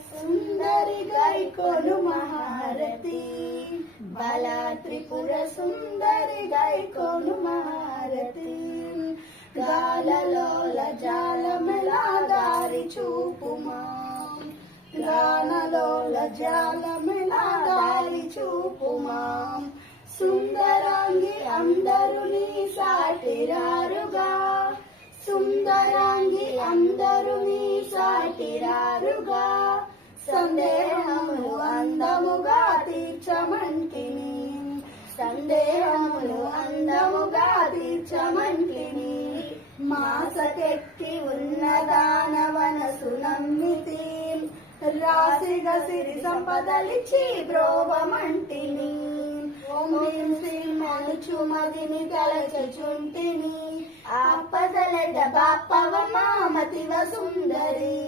సుందరి గైకొను మహారతి బల త్రిపుర సుందరి గైకొను మహారతి గాలలోల జాలమెలా దారి చూపుమా. గానలోల జాలమెలా దారి చూపుమా. సుందరాంగి అందరు నీ సాటిరారుగా. సుందరాంగి అందరు నీ తీర్చమంటిని సందేహములు అందముగా తీర్చమంటిని మాసకెక్కి ఉన్న దానవనసు నమ్మితి. రాశిగ సిరి సంపదలిచి బ్రోవమంటిని. ఓం హ్రీం శ్రీం అనుచు మదిని తలచుంటిని ఆపదలెడ బాపవ మామతివ సుందరి.